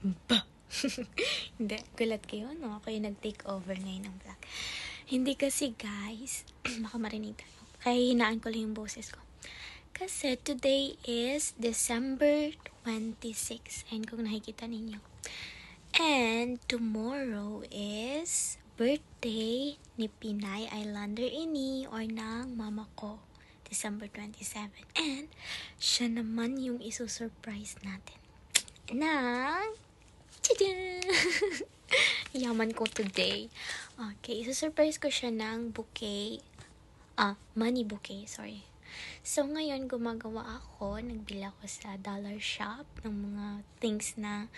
Ba? Hindi, gulat kayo, no? Ako yung nag-take over ngayon ng vlog. Hindi kasi, guys, baka marinig tayo. Kaya hinaan ko lang yung boses ko. Kasi today is December 26. Ayun kung nakikita ninyo. And tomorrow is birthday ni Pinay Islander Ini or ng mama ko. December 27. And siya naman yung isusurprise natin. Nang yaman ko today. Okay, isusurprise ko siya ng bouquet. Money bouquet, sorry. So, ngayon gumagawa ako. Nagbili ako sa dollar shop ng mga things na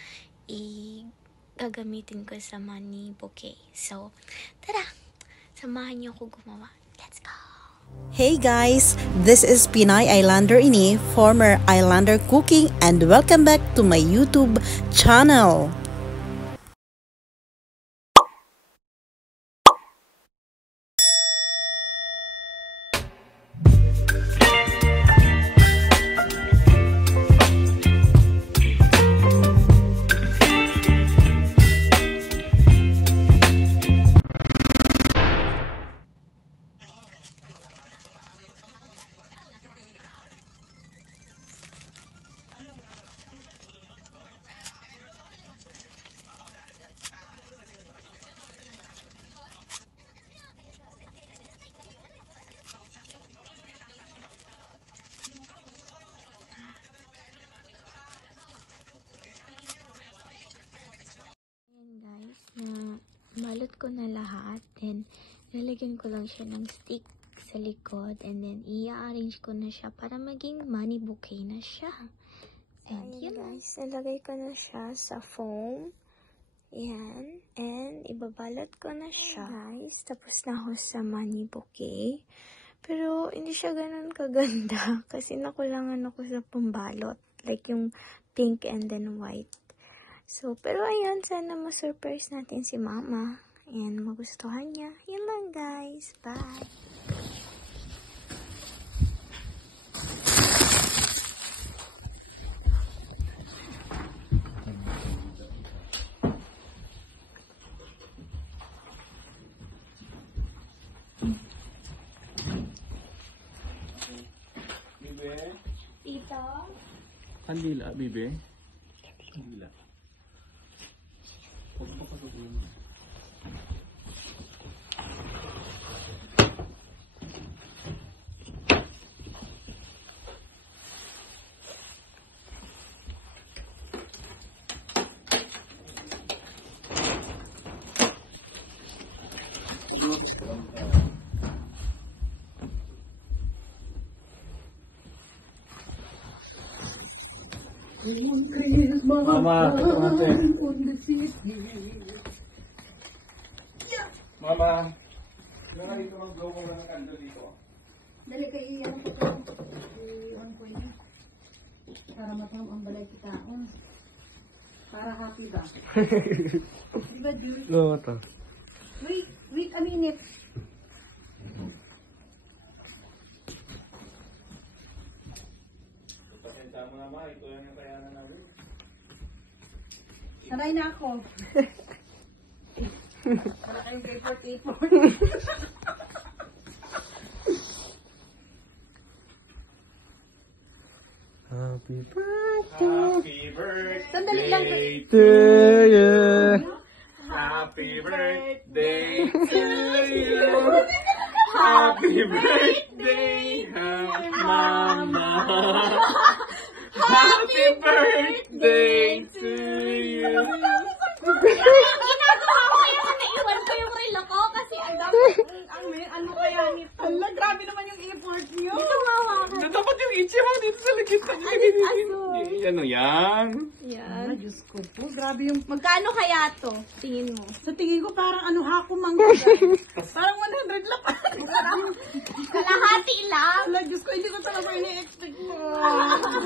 gagamitin ko sa money bouquet. So, tara! Samahan niyo ako gumawa. Let's go! Hey guys, this is Pinay Islander Ini, former Islander Cooking, and welcome back to my YouTube channel. Balot ko na lahat, then lalagyan ko lang siya ng stick sa likod, and then i-arrange ko na siya para maging money bouquet na siya. And yun guys, nalagay ko na siya sa foam. Yan. And ibabalot ko na siya. Guys, tapos na ako sa money bouquet. Pero hindi siya ganun kaganda kasi nakulangan ako sa pambalot. Like yung pink and then white. So, pero ayun, sana ma-surprise natin si mama. And magustuhan niya. Yun lang guys. Bye! Bibe? Tito? Kandila, Bibe? Kandila. Huwag pa kasabihin. Mama, ito natin. Mama, naka dito mag-blow ko ng kandol dito. Dali kayo iyan ko. Iyan ko yun. Para matang ang balay kitaon. Para happy ba? Diba, Jules? Oo, ito. Wait a minute. Pasensya mo naman, ito yan yung kayanan namin. Sanay na ako. Para kayong paper. Happy birthday Sandali lang. to you. Happy birthday to you. Happy birthday, Mama. Happy birthday to you. Ginagawa ko yung naiwan ko yung relo ko kasi ano kaya nito. Ala, grabe naman yung effort niyo. Dapat yung itchy mo dito sa likit. Ano yan? Yan. Ah, Diyos ko po. Grabe yung... Magkano kaya to? Tingin mo? Sa tingin ko parang ano hako mangga. Parang 100 lang. Kalahati lang. Ala, Diyos ko. Hindi ko talaga ini-expect mo.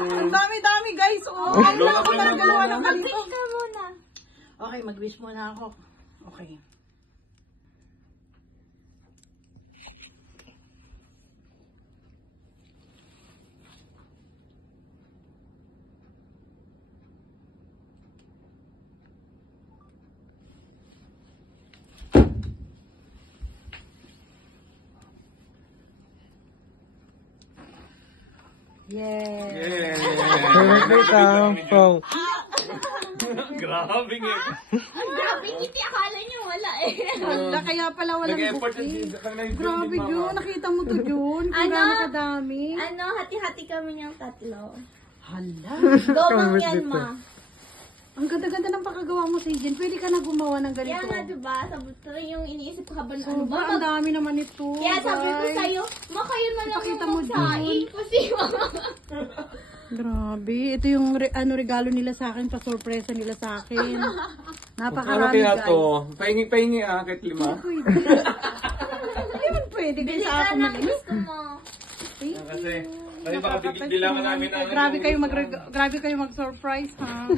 Ang dami-dami guys. Oh, ang lang ako nagagawa ng ganito. Mag-wish ka muna. Okay, mag-wish muna ako. Okay. Yes. Grabe nga. Grabe, ngiti. Akala niyo wala eh. Wala, kaya pala walang Nag-effort booking. yung Grabe, Jun. Nakita mo to, Jun. Kung Ano? gaano kadami. Ano, hati-hati kami niyang tatlo. Hala. Gomang yan, ma. Ang ganda-ganda ng pagkagawa mo, Sijen. Pwede ka na gumawa ng Kaya ganito. nga, diba? Sabi ko yung iniisip ko habang ano ba? Sobrang dami naman ito. Kaya sabi ko guys. sa'yo, ma, kayo na lang Ipakita yung mo, magsaing. Kasi, Grabe. Ito yung regalo nila sa akin, pa-sorpresa nila sa akin. Ano Napakarami, kaya guys. to? Pahingi kahit 5. Hindi man pwede. bili Sa ka ako ng mali. gusto mo. Kasi baka bilang namin ang... Grabe kayo mag-surprise, ha?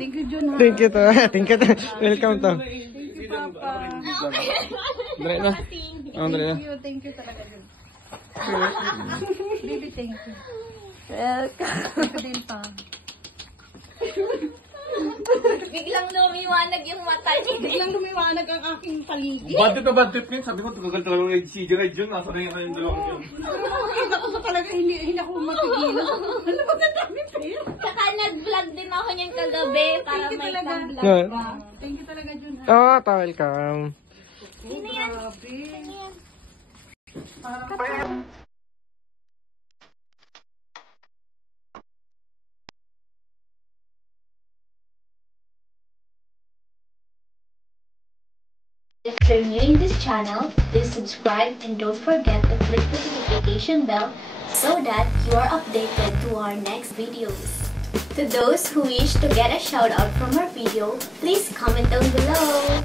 Thank you, Jun, ha? Thank you to. Thank you to. Welcome to. Thank you, Papa. Dre na. Dre na. Thank you talaga, Jun. Baby, thank you. Welcome. Thank you din, pa. Biglang lumiwanag yung mata niya. Biglang lumiwanag ang aking paligid. Bad trip niya. Sabi ko, tumagal-tagal ng si Red yun. Nasa na yung dalawang yun. Kita ko pa talaga, hindi ako mapigilan. Ano ba dami pera? Saka nag-vlog din ako niyan kagabi para Thank you may talaga. pang-vlog No. pa. Thank you talaga, Jun, ha? Oh, welcome. Sino yan? Grabe. Sino yan? If you're new in this channel, please subscribe and don't forget to click the notification bell so that you are updated to our next videos. To those who wish to get a shout out from our video, please comment down below.